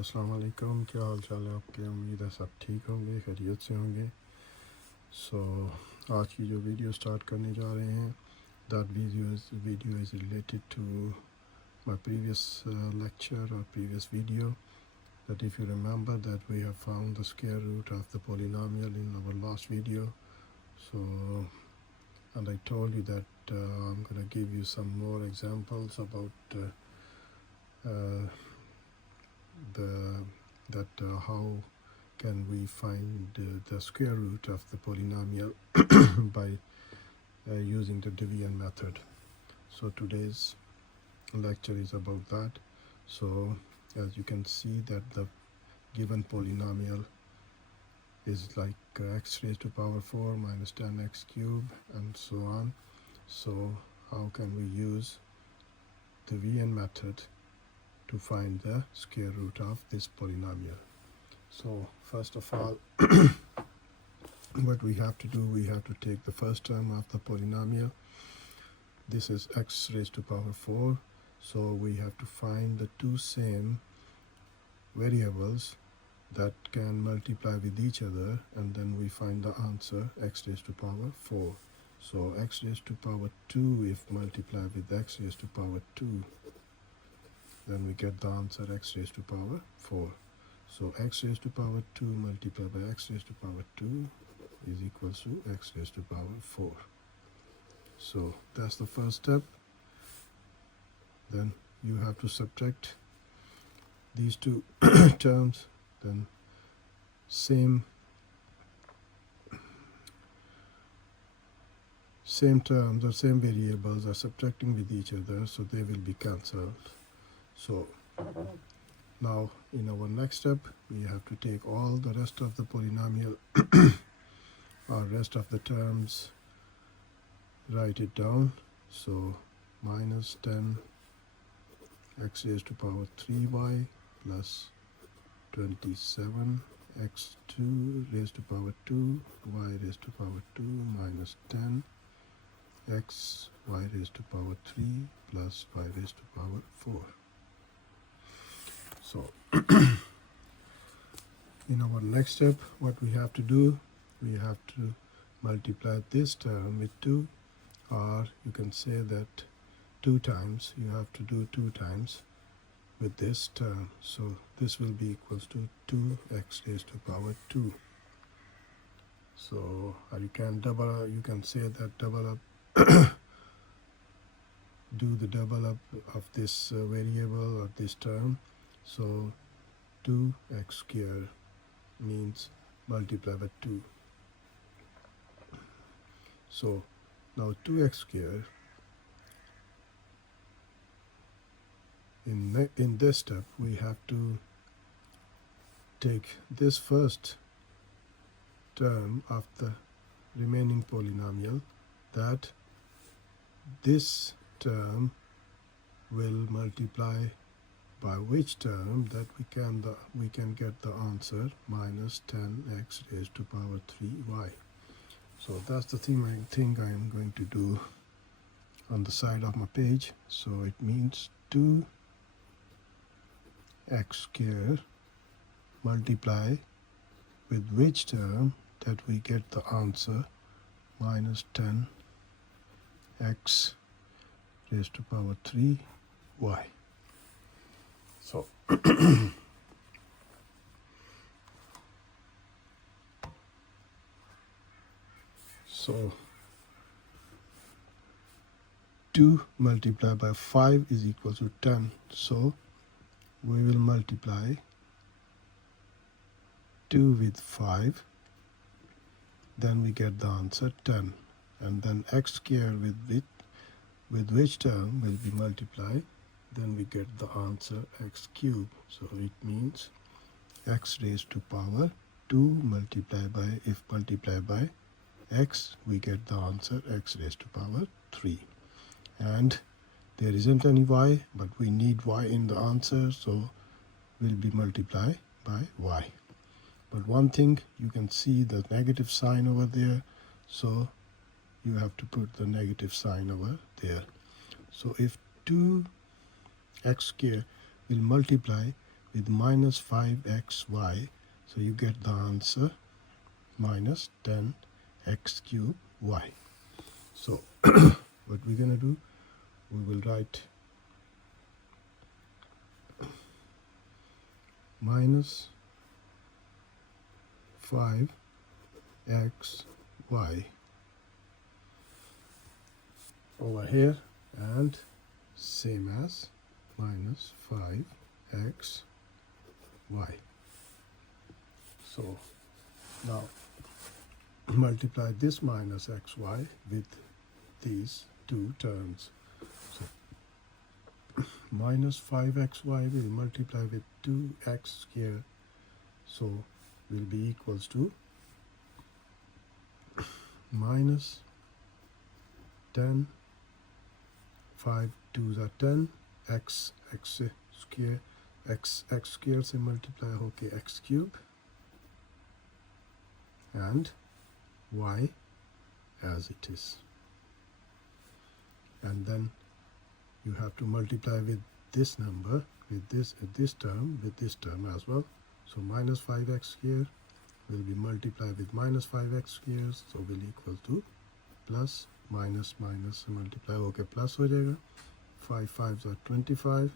अस्सलाम वालेकुम। क्या हाल चाल है आपके? उम्मीद है सब ठीक होंगे, खैरियत से होंगे। आज की जो वीडियो स्टार्ट करने जा रहे हैं, that video is related to my previous lecture or previous video. That if you remember that we have found the square root of the polynomial in our last video. And I told you that I'm going to give you some more examples about how can we find the square root of the polynomial by using the division method. So today's lecture is about that. So as you can see that the given polynomial is like x raised to power 4 minus 10x cubed and so on. So how can we use the division method to find the square root of this polynomial? So first of all, what we have to do, we have to take the first term of the polynomial. This is x raised to power 4. So we have to find the two same variables that can multiply with each other, and then we find the answer x raised to power 4. So x raised to power 2, if multiplied with x raised to power 2, then we get the answer x raised to power 4. So x raised to power 2 multiplied by x raised to power 2 is equals to x raised to power 4. So that's the first step. Then you have to subtract these two terms, then same terms or same variables are subtracting with each other, so they will be cancelled. So now in our next step, we have to take all the rest of the polynomial or rest of the terms, write it down. So minus 10 x raised to power 3y plus 27 x2 raised to power 2 y raised to power 2 minus 10 x y raised to power 3 plus y raised to power 4. So in our next step, what we have to do, we have to multiply this term with 2, or you can say that 2 times, you have to do 2 times with this term. So this will be equals to 2x raised to power 2. So you can say that double up do the double up of this variable or this term. So 2x squared means multiply by 2. So now 2x squared, in this step we have to take this first term of the remaining polynomial, that this term will multiply by which term, that we can get the answer minus 10x raised to power 3y. So that's the thing I am going to do on the side of my page. So it means 2x squared multiply with which term, that we get the answer minus 10x raised to power 3y. So so 2 multiplied by 5 is equal to 10. So we will multiply 2 with 5, then we get the answer 10, and then x squared with which term will be multiplied, then we get the answer x cubed. So it means x raised to power 2 multiplied by, if multiplied by x, we get the answer x raised to power 3. And there isn't any y, but we need y in the answer, so will be multiplied by y. But one thing, you can see the negative sign over there, so you have to put the negative sign over there. So if 2x squared will multiply with minus 5xy. So you get the answer minus 10x cubed y. So what we're going to do, we will write minus 5xy over here, and same as minus 5xy. So now multiply this minus xy with these two terms. So minus 5xy will multiply with 2x here, so will be equals to minus 10, 5 2s are 10, x square, x square से multiply होके x cube, and y as it is. And then you have to multiply with this number, with this term as well. So minus 5x here will be multiplied with minus 5x here, so will equal to plus minus minus multiply होके plus हो जाएगा. 5 5s are 25,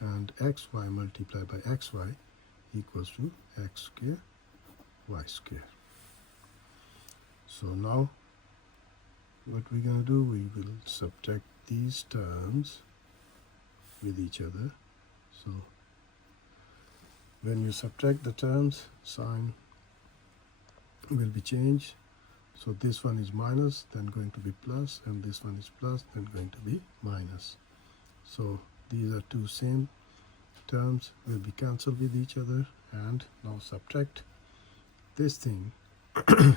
and xy multiplied by xy equals to x square y square. So now what we're going to do, we will subtract these terms with each other. So when you subtract the terms, sign will be changed. So this one is minus, then going to be plus, and this one is plus, then going to be minus. So these are two same terms, will be cancelled with each other. And now subtract this thing.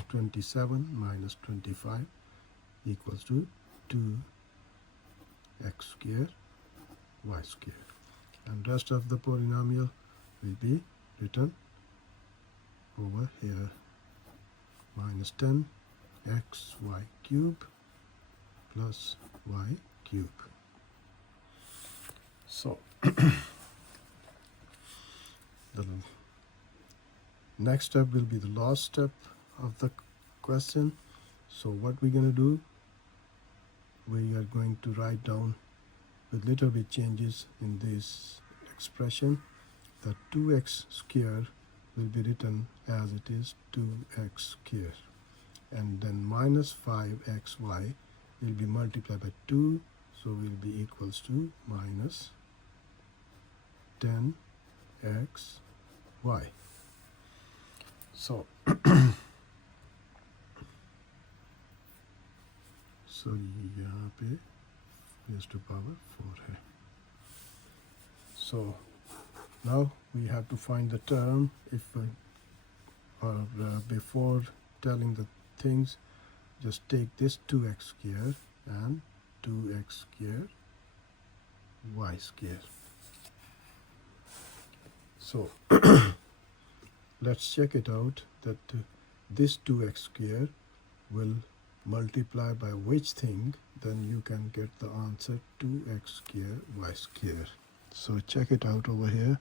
27 minus 25 equals to 2x square y square, and rest of the polynomial will be written over here, minus 10 xy cube plus y cube. So the next step will be the last step of the question. So what we're going to do, we are going to write down with little bit changes in this expression that 2x square will be written as it is 2x square, and then minus 5xy will be multiplied by 2, so will be equals to minus 10xy. So so यहाँ पे raised to power 4 है. So now we have to find the term. Before telling the things, just take this 2x square and 2x square y square. So let's check it out that this 2x square will multiply by which thing, then you can get the answer 2x square y square. So check it out over here.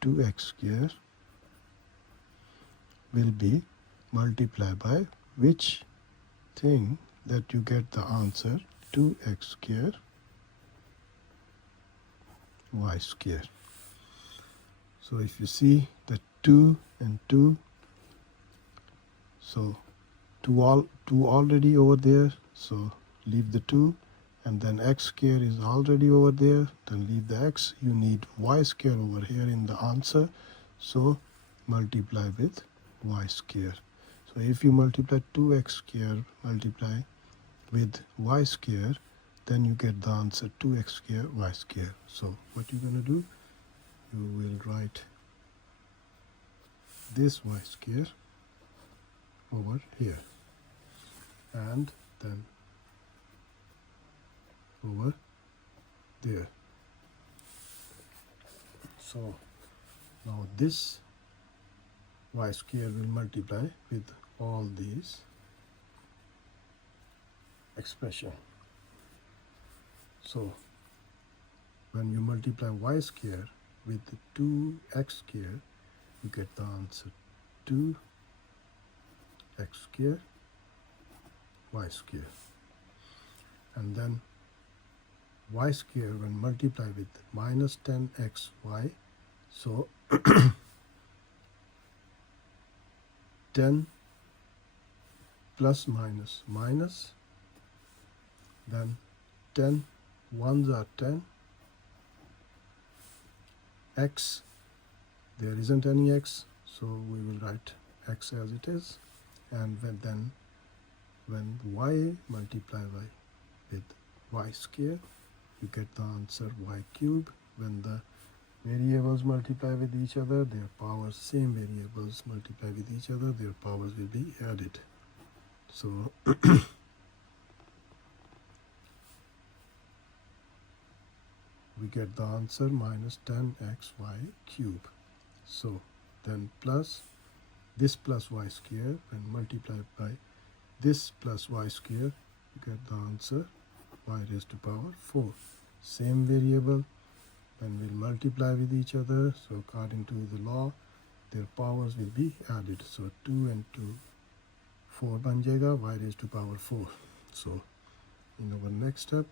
2x square will be multiplied by which thing, that you get the answer 2x square y square. So if you see the 2 and 2, so 2 already over there, so leave the 2, and then x square is already over there, then leave the x. You need y square over here in the answer, so multiply with y square. So if you multiply 2x square multiply with y square, then you get the answer 2x square y square. So what you're going to do, you will write this y square over here, and then over there. So now this y square will multiply with all these expression. So when you multiply y square with 2x square, you get the answer 2x square y square. And then y square when multiplied with minus 10xy, so 10 plus minus minus, then 10 ones are 10, x, there isn't any x, so we will write x as it is, and then when y multiply by with y square, you get the answer y cube. When the variables multiply with each other, their powers, same variables multiply with each other, their powers will be added. So we get the answer minus 10xy cube. So then plus this plus y square, when multiplied by this plus y square, you get the answer y raised to power 4. Same variable, when we'll multiply with each other, so according to the law, their powers will be added. So 2 and 2, 4 ban jayega, y raised to power 4. So in our next step,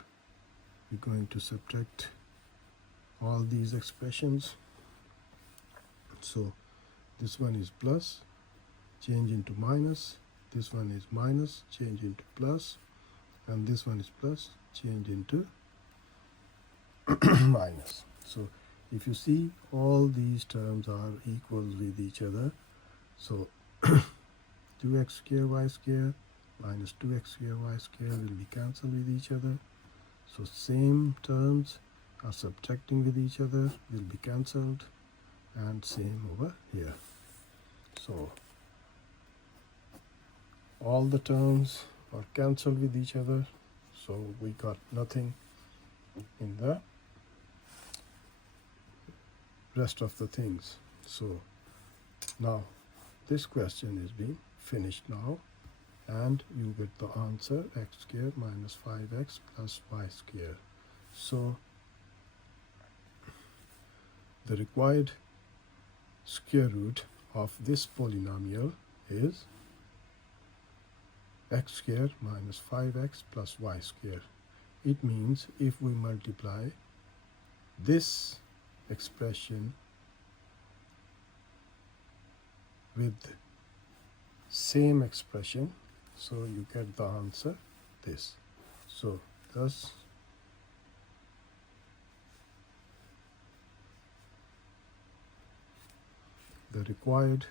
we're going to subtract all these expressions. So this one is plus, change into minus, this one is minus, change into plus, and this one is plus, change into minus. So if you see, all these terms are equals with each other. So 2x square y square minus 2x square y square will be cancelled with each other. So same terms are subtracting with each other, will be cancelled, and same over here. So all the terms are cancelled with each other, so we got nothing in the rest of the things. So now this question is being finished now, and you get the answer x squared minus 5x plus y squared. So the required square root of this polynomial is x squared minus 5x plus y squared. It means if we multiply this expression with same expression, so you get the answer this. So thus the required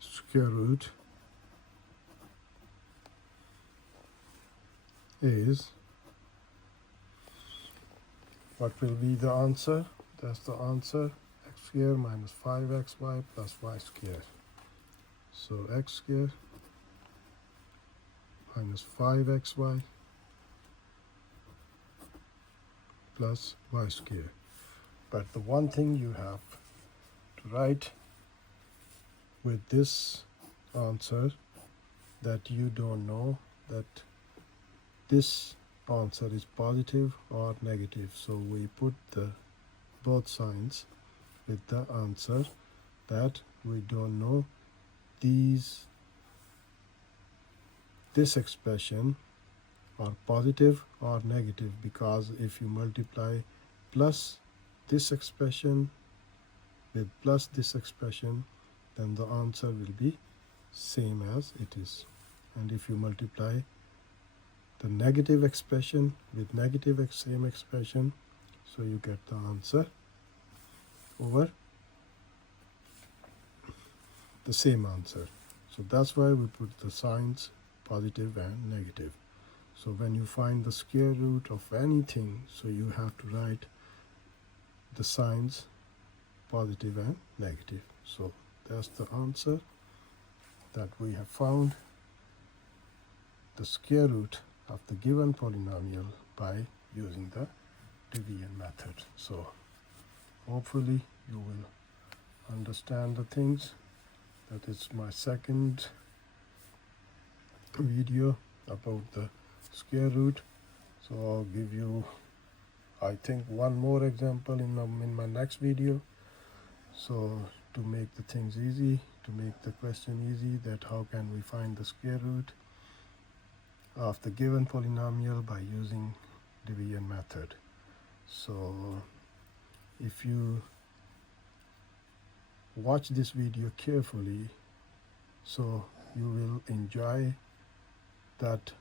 square root is, what will be the answer? That's the answer, x squared minus 5xy plus y squared. So x squared minus 5xy plus y squared. But the one thing you have to write with this answer, that you don't know that this answer is positive or negative. So we put the both signs with the answer, that we don't know this expression are positive or negative, because if you multiply plus this expression with plus this expression, then the answer will be same as it is. And if you multiply the negative expression with negative same expression, so you get the answer over the same answer. So that's why we put the signs positive and negative. So when you find the square root of anything, so you have to write the signs positive and negative. So that's the answer, that we have found the square root of the given polynomial by using the division method. So hopefully you will understand the things. That is my second video about the square root. So I'll give you, I think, one more example in my next video. So to make the things easy, to make the question easy, that how can we find the square root of the given polynomial by using division method. So if you watch this video carefully, so you will enjoy that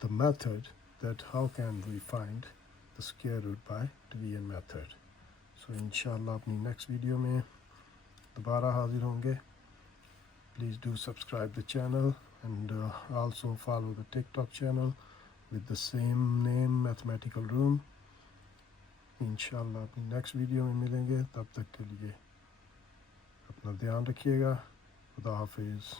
the method, that how can we find the square root by division method. So इंशाल्लाह अपनी next video में दोबारा हाजिर होंगे. Please do subscribe the channel and also follow the TikTok channel with the same name, Mathematical Room. इंशाल्लाह अपनी next video में मिलेंगे. तब तक के लिए अपना ध्यान रखिएगा. खुदा हाफिज़.